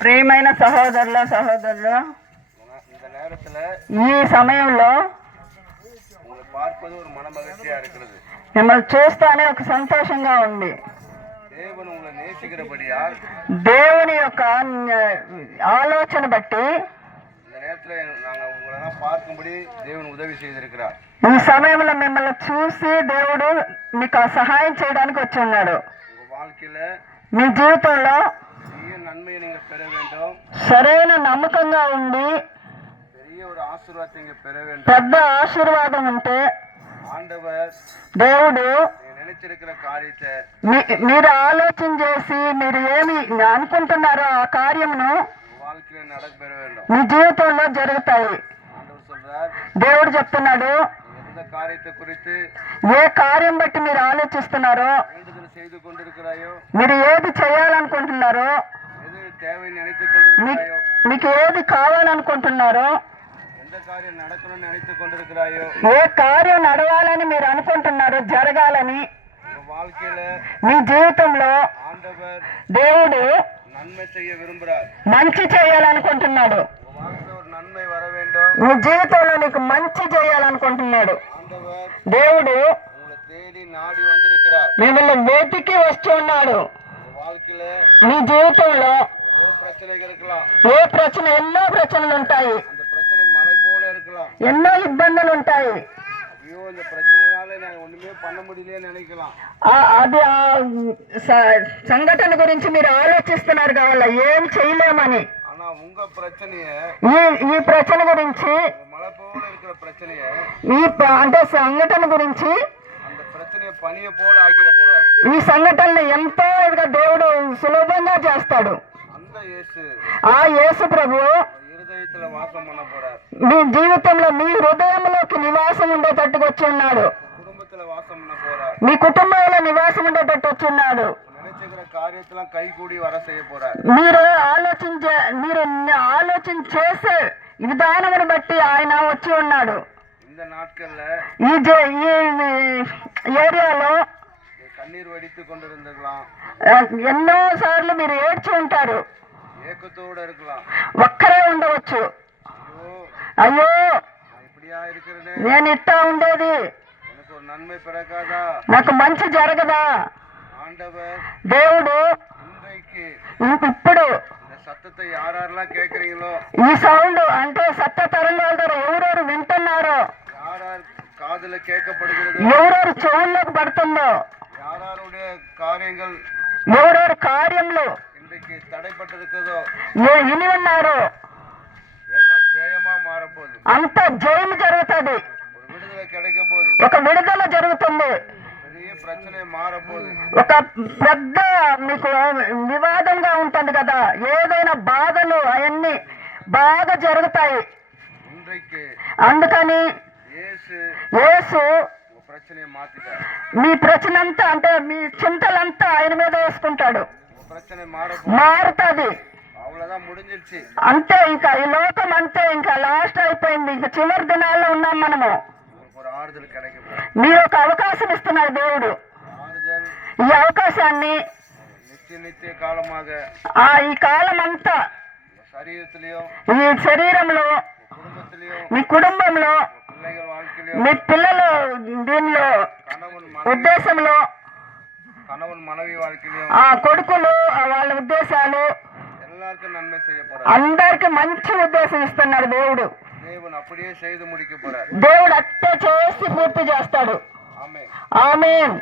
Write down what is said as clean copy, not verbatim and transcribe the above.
ప్రియమైన సహోదరులు ఈ సమయంలో మిమ్మల్ని చూస్తానే ఒక సంతోషంగా ఉంది. దేవుని యొక్క ఆలోచన బట్టి ఈ సమయంలో మిమ్మల్ని చూసి దేవుడు మీకు సహాయం చేయడానికి వచ్చి ఉన్నాడు. మీ జీవితంలో సరైన నమ్మకంగా ఉండి పెద్ద ఆశీర్వాదం ఉంటే దేవుడు మీరు ఆలోచన చేసి మీరు ఏమి అనుకుంటున్నారో ఆ కార్యమును మీ జీవితంలో జరుగుతాయి. దేవుడు చెప్తున్నాడు, ఏ కార్యం బట్టి మీరు ఆలోచిస్తున్నారో, మీరు ఏది చేయాలనుకుంటున్నారో, మీకు ఏది కావాలనుకుంటున్నారో, ఏ కార్యం నడవాలని మీరు అనుకుంటున్నారో, జరగాలని మీ జీవితంలో దేవుడు మంచి చేయాలనుకుంటున్నాడు. మీ జీవితంలో నీకు మంచి చేయాలనుకుంటున్నాడు. దేవుడు మిమ్మల్ని వెతికి వస్తూ ఉన్నాడు. మీ జీవితంలో ఏ ప్రశ్న, ఎన్నో ప్రశ్నలు ఉంటాయి, ఎన్నో ఇబ్బందులు ఉంటాయి. అది సంఘటన గురించి మీరు ఆలోచిస్తున్నారు కావాల, ఏం చేయలేమని. ఈ ప్రశ్న గురించి, ఈ అంటే సంఘటన గురించి, ఈ సంఘటనని ఎంతో దేవుడు సులభంగా చేస్తాడు. ఆ యేసు ప్రభు మీ జీవితంలో, మీ హృదయంలోకి నివాసం ఉండేటట్టుకు వచ్చి ఉన్నాడు. మీ కుటుంబంలో నివాసం ఉండేటట్టు వచ్చి ఉన్నాడు. మీరు ఆలోచన చేసే విధానమును బట్టి ఆయన వచ్చి ఉన్నాడు. ఈ ఏరియాలో ఎన్నో సార్లు మీరు ఏడ్చి ఉంటారు. ఒక్కరే ఉండవచ్చు. అయ్యో నేను ఇట్టా ఉండేది, నాకు మంచి జరగదా. దేవుడు ఇప్పుడు ఈ సౌండ్ అంటే సత్య తరంగాల ద్వారా ఎవరెవరు వింటున్నారో, ఎవరెవరు చెవుల్లోకి పడుతుందో, ఎవరెవరు కార్యములు విని ఉన్నారో అంత జయము జరుగుతుంది. ఒక విడుదల జరుగుతుంది. ఒక పెద్ద మీకు వివాదంగా ఉంటుంది కదా, ఏదైనా బాధలు అవన్నీ బాగా జరుగుతాయి. అందుకని యేసు మీ ప్రశ్న అంతా అంటే మీ చింతలంతా ఆయన మీద వేసుకుంటాడు. మారుతుంది అంతే. ఇంకా ఈ లోకం అంతే, ఇంకా లాస్ట్ అయిపోయింది. ఇంకా చివరి దినాల్లో ఉన్నాం మనము. మీరు ఒక అవకాశం ఇస్తున్నారు దేవుడు. ఈ అవకాశాన్ని ఈ కాలం అంతా ఈ శరీరంలో, మీ కుటుంబంలో, మీ పిల్లలు దీనిలో ఉద్దేశంలో, కొడుకులు వాళ్ళ ఉద్దేశాలు అందరికి మంచి ఉద్దేశం ఇస్తున్నాడు దేవుడు. దేవుడు అట్టే చేసి పూర్తి చేస్తాడు. ఆమేన్.